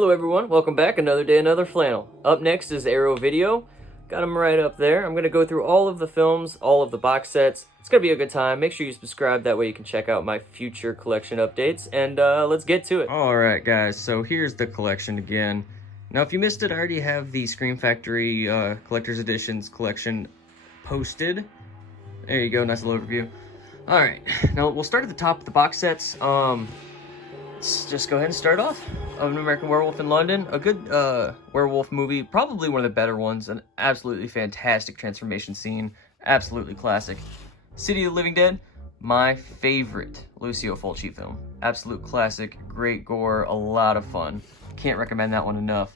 Hello everyone, welcome back. Another day, another flannel. Up next is Arrow Video. Got them right up there. I'm going to go through all of the films, all of the box sets. It's going to be a good time. Make sure you subscribe, that way you can check out my future collection updates. And let's get to it. Alright guys, so here's the collection again. Now if you missed it, I already have the Scream Factory Collector's Editions collection posted. There you go, nice little overview. Alright, now we'll start at the top of the box sets. Let's just go ahead and start off. Of An American Werewolf in London, a good werewolf movie, probably one of the better ones, an absolutely fantastic transformation scene, absolutely classic. City of the Living Dead, my favorite Lucio Fulci film, absolute classic, great gore, a lot of fun, can't recommend that one enough.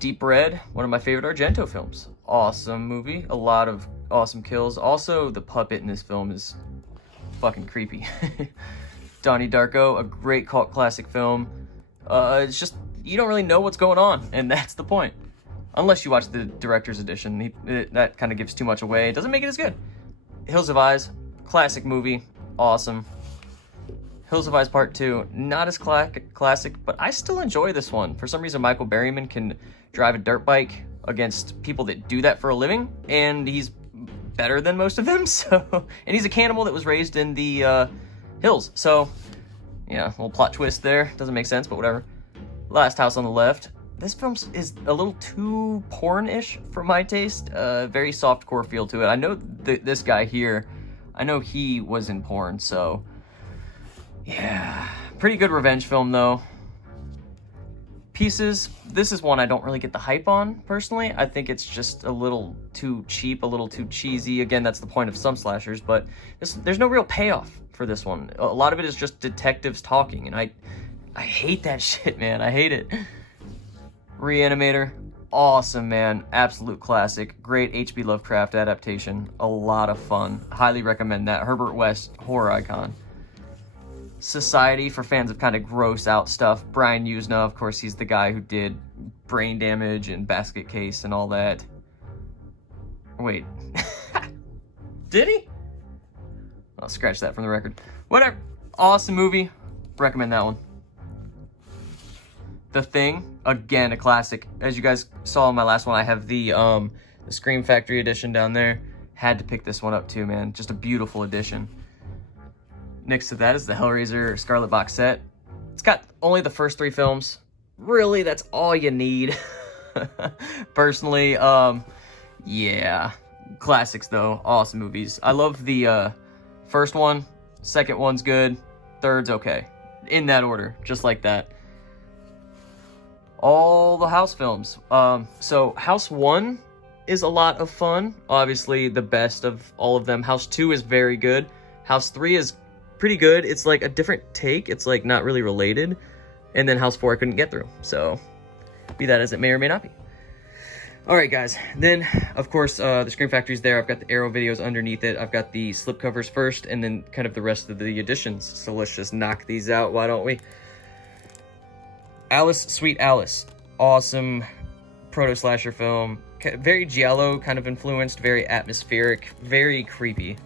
Deep Red, one of my favorite Argento films, awesome movie, a lot of awesome kills, also the puppet in this film is fucking creepy. Donnie Darko, a great cult classic film. It's just, you don't really know what's going on, and that's the point. Unless you watch the director's edition, that kind of gives too much away. It doesn't make it as good. Hills of Eyes, classic movie, awesome. Hills of Eyes Part 2, not as classic, but I still enjoy this one. For some reason, Michael Berryman can drive a dirt bike against people that do that for a living, and he's better than most of them, so... And he's a cannibal that was raised in the, hills, so... Yeah, a little plot twist there. Doesn't make sense, but whatever. Last House on the Left. This film is a little too porn-ish for my taste. Very soft-core feel to it. I know this guy here, I know he was in porn, so... Yeah. Pretty good revenge film, though. Pieces. This is one I don't really get the hype on, personally. I think it's just a little too cheap, a little too cheesy. Again, that's the point of some slashers, but there's no real payoff for this one. A lot of it is just detectives talking, and I hate that shit, man. I hate it. Reanimator, awesome, man. Absolute classic. Great H.P. Lovecraft adaptation. A lot of fun. Highly recommend that. Herbert West, horror icon. Society, for fans of kind of gross out stuff. Brian Usna, of course, he's the guy who did Brain Damage and Basket Case and all that. Wait. Did he? I'll scratch that from the record. Whatever. Awesome movie. Recommend that one. The Thing. Again, a classic. As you guys saw in my last one, I have the Scream Factory edition down there. Had to pick this one up too, man. Just a beautiful edition. Next to that is the Hellraiser Scarlet box set. It's got only the first 3 films. Really, that's all you need. Personally, yeah. Classics, though. Awesome movies. I love the first one. Second one's good. Third's okay. In that order, just like that. All the House films. So House 1 is a lot of fun. Obviously, the best of all of them. House 2 is very good. House 3 is pretty good. It's like a different take. It's like not really related. And then House 4 I couldn't get through. So be that as it may or may not be. Alright guys, then of course the Scream Factory's there. I've got the Arrow videos underneath it. I've got the slipcovers first and then kind of the rest of the editions. So let's just knock these out, why don't we? Alice, Sweet Alice. Awesome proto-slasher film. Very giallo kind of influenced, very atmospheric, very creepy.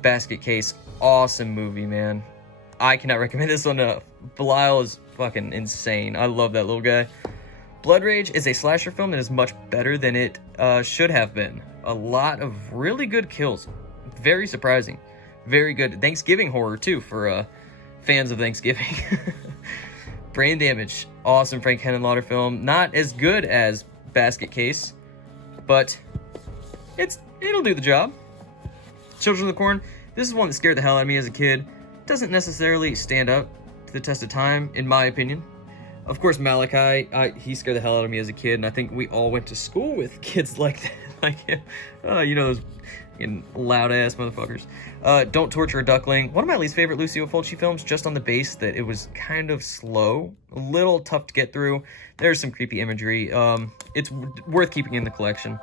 Basket Case. Awesome movie, man. I cannot recommend this one enough. Belial is fucking insane. I love that little guy. Blood Rage is a slasher film that is much better than it should have been. A lot of really good kills. Very surprising. Very good. Thanksgiving horror, too, for fans of Thanksgiving. Brain Damage. Awesome Frank Henenlotter film. Not as good as Basket Case, but it'll do the job. Children of the Corn. This is one that scared the hell out of me as a kid. Doesn't necessarily stand up to the test of time, in my opinion. Of course, Malachi, he scared the hell out of me as a kid, and I think we all went to school with kids like that. Like him. You know, those loud-ass motherfuckers. Don't Torture a Duckling. One of my least favorite Lucio Fulci films, just on the base that it was kind of slow. A little tough to get through. There's some creepy imagery. It's worth keeping in the collection.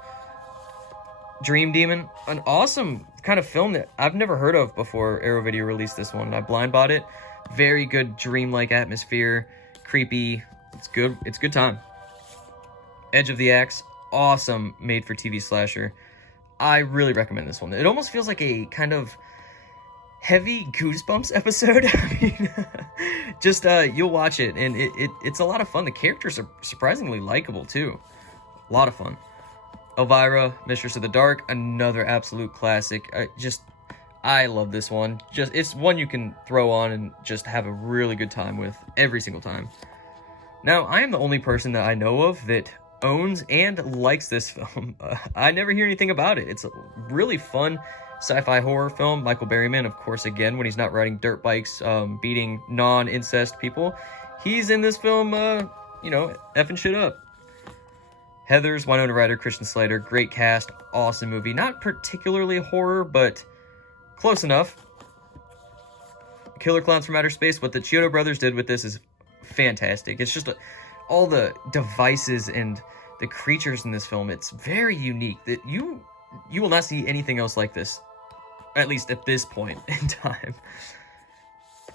Dream Demon, an awesome kind of film that I've never heard of before Arrow Video released this one. I blind bought it. Very good dreamlike atmosphere, creepy. It's good. It's good time. Edge of the Axe, awesome made-for-TV slasher. I really recommend this one. It almost feels like a kind of heavy Goosebumps episode. I mean, Just you'll watch it, and it's a lot of fun. The characters are surprisingly likable too. A lot of fun. Elvira, Mistress of the Dark, another absolute classic. I love this one. It's one you can throw on and just have a really good time with every single time. Now, I am the only person that I know of that owns and likes this film. I never hear anything about it. It's a really fun sci-fi horror film. Michael Berryman, of course, again, when he's not riding dirt bikes, beating non-incest people, he's in this film, effing shit up. Heathers, Winona Ryder, Christian Slater, great cast, awesome movie. Not particularly horror, but close enough. Killer Clowns from Outer Space, what the Chiodo brothers did with this is fantastic. It's just all the devices and the creatures in this film, it's very unique. That you will not see anything else like this, at least at this point in time.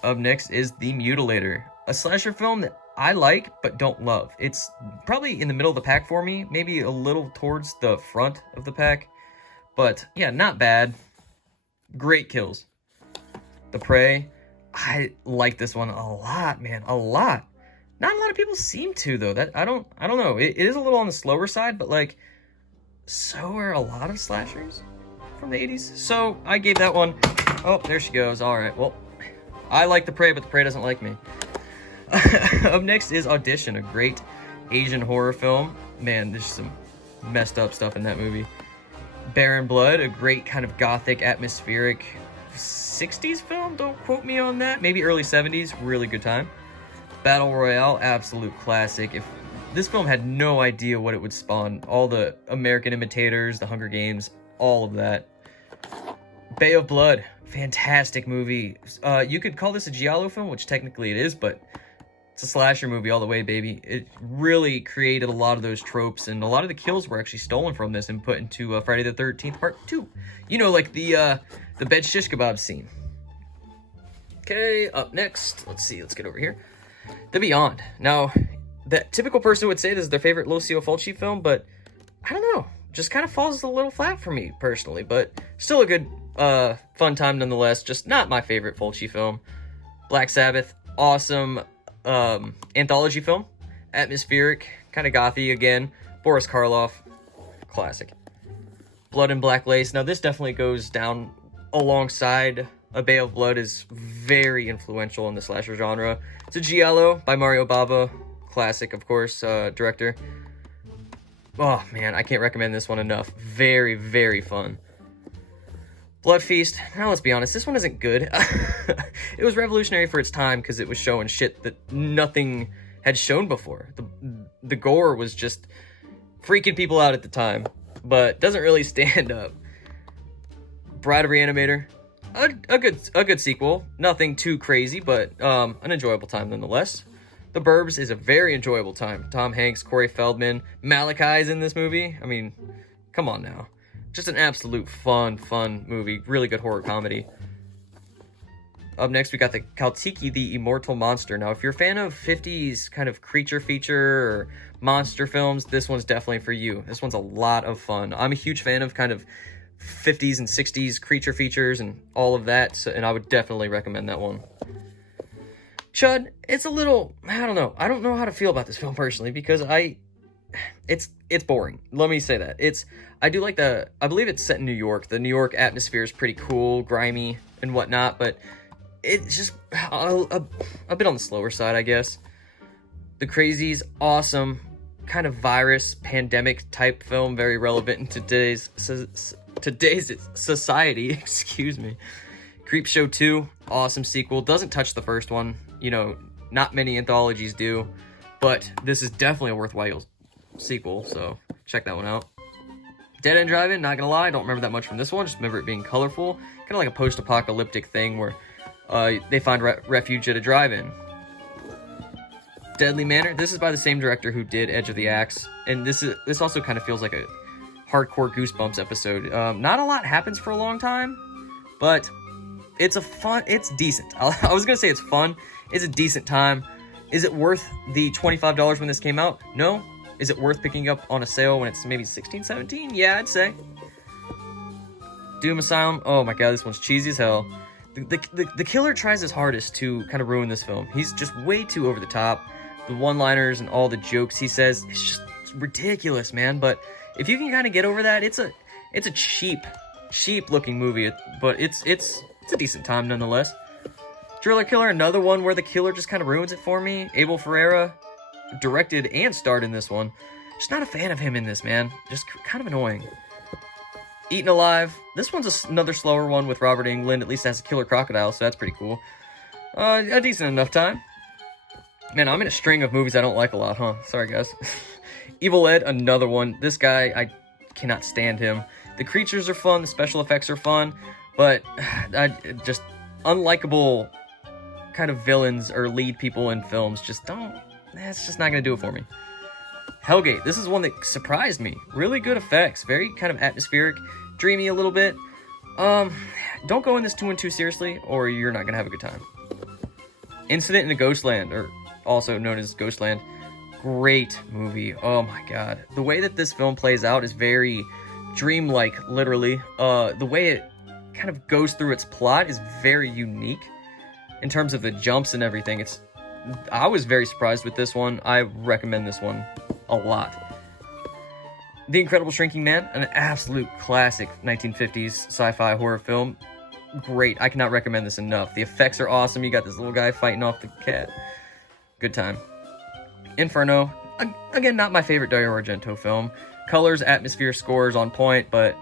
Up next is The Mutilator, a slasher film that I like but don't love. It's probably in the middle of the pack for me, maybe a little towards the front of the pack, but yeah, not bad. Great kills. The Prey, I like this one a lot, man, a lot. Not a lot of people seem to, though. I don't know. It is a little on the slower side, but like, so are a lot of slashers from the 80s. So I gave that one. Oh, there she goes. All right. Well, I like The Prey, but The Prey doesn't like me. Up next is Audition, a great Asian horror film. Man, there's some messed up stuff in that movie. Barren Blood, a great kind of gothic, atmospheric 60s film. Don't quote me on that. Maybe early 70s. Really good time. Battle Royale, absolute classic. If this film had no idea what it would spawn, all the American Imitators, the Hunger Games, all of that. Bay of Blood, fantastic movie. You could call this a giallo film, which technically it is, but it's a slasher movie all the way, baby. It really created a lot of those tropes, and a lot of the kills were actually stolen from this and put into Friday the 13th Part 2. You know, like the bed shish kebab scene. Okay, up next, let's get over here. The Beyond. Now, the typical person would say this is their favorite Lucio Fulci film, but I don't know. Just kind of falls a little flat for me, personally, but still a good, fun time nonetheless. Just not my favorite Fulci film. Black Sabbath, awesome anthology film. Atmospheric, kind of gothy again. Boris Karloff, classic. Blood and Black Lace. Now, this definitely goes down alongside A Bay of Blood, is very influential in the slasher genre. It's a giallo by Mario Bava, classic, of course, director. Oh, man, I can't recommend this one enough. Very, very fun. Blood Feast. Now, let's be honest, this one isn't good. It was revolutionary for its time because it was showing shit that nothing had shown before. The gore was just freaking people out at the time, but doesn't really stand up. Bride of Reanimator. A good sequel. Nothing too crazy, but an enjoyable time nonetheless. The Burbs is a very enjoyable time. Tom Hanks, Corey Feldman, Malachi's in this movie. I mean, come on now. Just an absolute fun movie. Really good horror comedy. Up next, we got the Kaltiki, the Immortal Monster. Now, if you're a fan of 50s kind of creature feature or monster films, this one's definitely for you. This one's a lot of fun. I'm a huge fan of kind of 50s and 60s creature features and all of that, so, and I would definitely recommend that one. Chud, it's a little, I don't know how to feel about this film personally, because it's boring. Let me say that. I believe it's set in New York. The New York atmosphere is pretty cool, grimy and whatnot, but it's just a bit on the slower side, I guess. The Crazies, awesome, kind of virus, pandemic type film, very relevant in today's society, excuse me. Creepshow 2, awesome sequel. Doesn't touch the first one. You know, not many anthologies do, but this is definitely a worthwhile sequel, so check that one out. Dead End Drive-In, not gonna lie, I don't remember that much from this one. Just remember it being colorful. Kind of like a post-apocalyptic thing where they find refuge at a drive-in. Deadly Manor, this is by the same director who did Edge of the Axe, and this also kind of feels like a hardcore Goosebumps episode. Not a lot happens for a long time, but it's decent. I was gonna say it's fun. It's a decent time. Is it worth the $25 when this came out? No. Is it worth picking up on a sale when it's maybe $16, $17? Yeah, I'd say. Doom Asylum, oh my god, this one's cheesy as hell. The killer tries his hardest to kind of ruin this film. He's just way too over the top. The one-liners and all the jokes he says, it's just ridiculous, man. But if you can kind of get over that, it's a cheap looking movie, but it's a decent time nonetheless. Driller Killer, another one where the killer just kind of ruins it for me. Abel Ferreira directed and starred in this one. Just not a fan of him in this, man. Just kind of annoying. Eaten Alive. This one's another slower one with Robert Englund. At least it has a killer crocodile, so that's pretty cool. A decent enough time. Man, I'm in a string of movies I don't like a lot, huh? Sorry, guys. Evil Ed, another one. This guy, I cannot stand him. The creatures are fun, the special effects are fun, but just unlikable kind of villains or lead people in films just don't... That's just not going to do it for me. Hellgate. This is one that surprised me. Really good effects. Very kind of atmospheric, dreamy a little bit. Don't go in this too seriously, or you're not going to have a good time. Incident in a Ghostland, or also known as Ghostland. Great movie. Oh my god. The way that this film plays out is very dreamlike, literally. The way it kind of goes through its plot is very unique in terms of the jumps and everything. I was very surprised with this one. I recommend this one a lot. The Incredible Shrinking Man, an absolute classic 1950s sci-fi horror film. Great. I cannot recommend this enough. The effects are awesome. You got this little guy fighting off the cat. Good time. Inferno. Again, not my favorite Dario Argento film. Colors, atmosphere, scores on point, but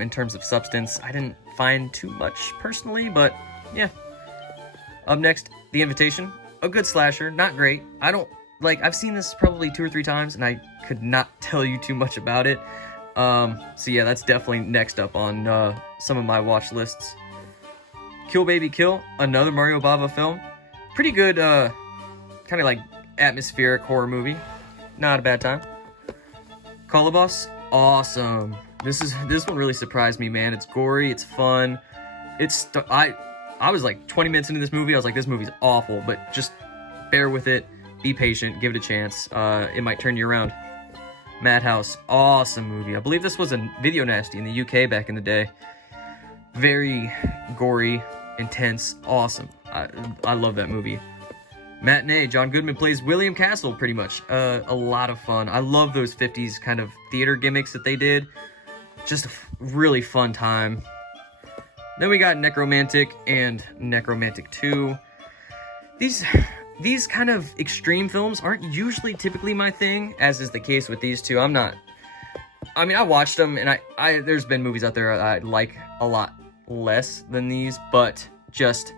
in terms of substance, I didn't find too much personally, but yeah. Up next, The Invitation. A good slasher, not great. I've seen this probably 2 or 3 times, and I could not tell you too much about it. So yeah, that's definitely next up on some of my watch lists. Kill Baby Kill, another Mario Bava film. Pretty good, kind of like atmospheric horror movie. Not a bad time. Colobos, awesome. This one really surprised me, man. It's gory, it's fun. I was like 20 minutes into this movie, I was like, this movie's awful, but just bear with it, be patient, give it a chance. It might turn you around. Madhouse, awesome movie. I believe this was a video nasty in the UK back in the day. Very gory, intense, awesome. I love that movie. Matinee, John Goodman plays William Castle, pretty much. A lot of fun. I love those 50s kind of theater gimmicks that they did. Just a really fun time. Then we got Necromantic and Necromantic 2. These kind of extreme films aren't usually typically my thing, as is the case with these two. I watched them, and there's been movies out there I like a lot less than these, but just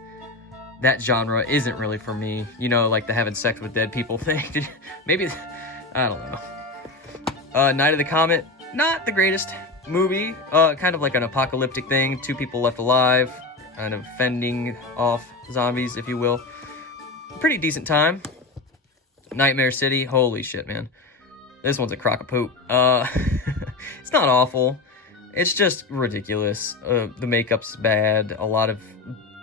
that genre isn't really for me. You know, like the having sex with dead people thing. Maybe, I don't know. Night of the Comet, not the greatest movie. Kind of like an apocalyptic thing. 2 people left alive, kind of fending off zombies, if you will. Pretty decent time. Nightmare City, holy shit, man. This one's a crock of poop. It's not awful. It's just ridiculous. The makeup's bad. A lot of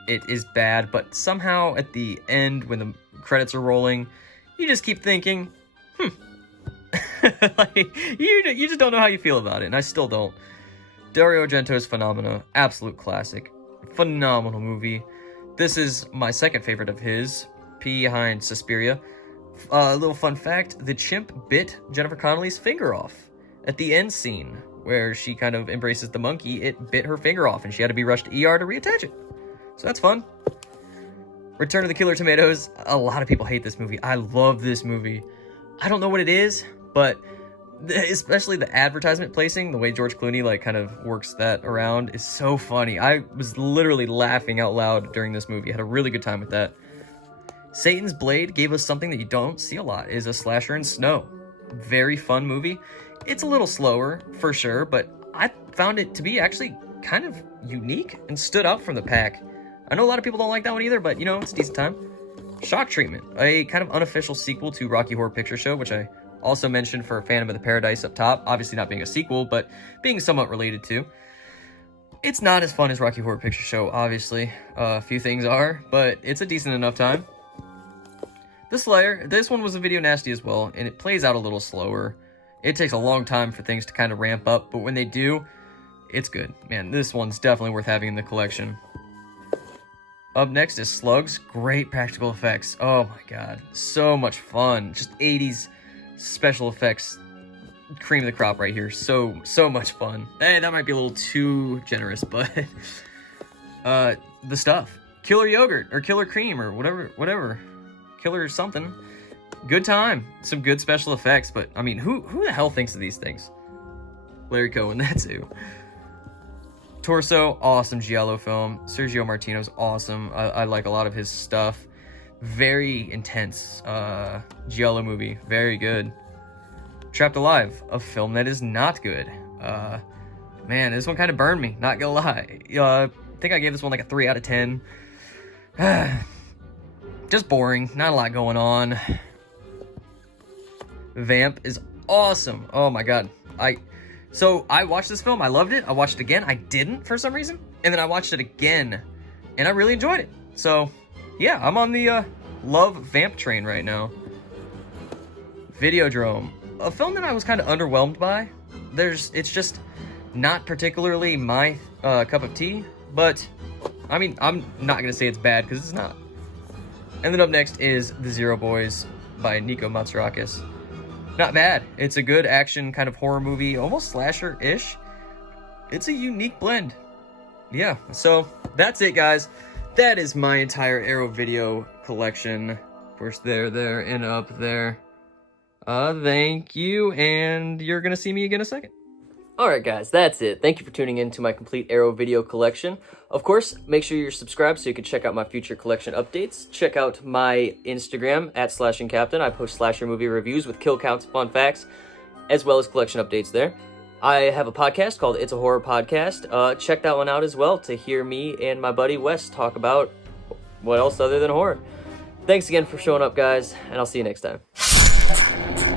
it is bad, but somehow at the end, when the credits are rolling, you just keep thinking, like, you just don't know how you feel about it, and I still don't. Dario Argento's Phenomena, absolute classic. Phenomenal movie. This is my second favorite of his, behind Suspiria. A little fun fact, the chimp bit Jennifer Connelly's finger off at the end scene, where she kind of embraces the monkey. It bit her finger off, and she had to be rushed to ER to reattach it. So that's fun. Return of the Killer Tomatoes. A lot of people hate this movie. I love this movie. I don't know what it is, but especially the advertisement placing, the way George Clooney like kind of works that around is so funny. I was literally laughing out loud during this movie. I had a really good time with that. Satan's Blade gave us something that you don't see a lot, is a slasher in snow. Very fun movie. It's a little slower, for sure, but I found it to be actually kind of unique and stood out from the pack. I know a lot of people don't like that one either, but, you know, it's a decent time. Shock Treatment, a kind of unofficial sequel to Rocky Horror Picture Show, which I also mentioned for Phantom of the Paradise up top. Obviously not being a sequel, but being somewhat related to. It's not as fun as Rocky Horror Picture Show, obviously. A few things are, but it's a decent enough time. The Slayer, this one was a video nasty as well, and it plays out a little slower. It takes a long time for things to kind of ramp up, but when they do, it's good. Man, this one's definitely worth having in the collection. Up next is Slugs. Great practical effects. Oh my god. So much fun. Just 80s special effects. Cream of the crop right here. So much fun. Hey, that might be a little too generous, but the stuff. Killer yogurt or killer cream or whatever. Killer something. Good time. Some good special effects, but I mean, who the hell thinks of these things? Larry Cohen, that's who. Torso, awesome giallo film. Sergio Martino's awesome. I like a lot of his stuff. Very intense giallo movie. Very good. Trapped Alive, a film that is not good. Man, this one kind of burned me, not gonna lie. I think I gave this one like a 3 out of 10. Just boring, not a lot going on. Vamp is awesome. Oh my god. So I watched this film, I loved it. I watched it again, I didn't for some reason. And then I watched it again, and I really enjoyed it. So, yeah, I'm on the love Vamp train right now. Videodrome, a film that I was kind of underwhelmed by. It's just not particularly my cup of tea, but I mean, I'm not gonna say it's bad because it's not. And then up next is The Zero Boys by Nico Matsurakis. Not bad. It's a good action kind of horror movie, almost slasher-ish. It's a unique blend. Yeah, so that's it, guys. That is my entire Arrow video collection. Of course, there, and up there. Thank you, and you're gonna see me again in a second. Alright guys, that's it. Thank you for tuning in to my complete Arrow video collection. Of course, make sure you're subscribed so you can check out my future collection updates. Check out my Instagram, @SlashinCaptain. I post slasher movie reviews with kill counts, fun facts, as well as collection updates there. I have a podcast called It's a Horror Podcast. Check that one out as well to hear me and my buddy Wes talk about what else other than horror. Thanks again for showing up, guys, and I'll see you next time.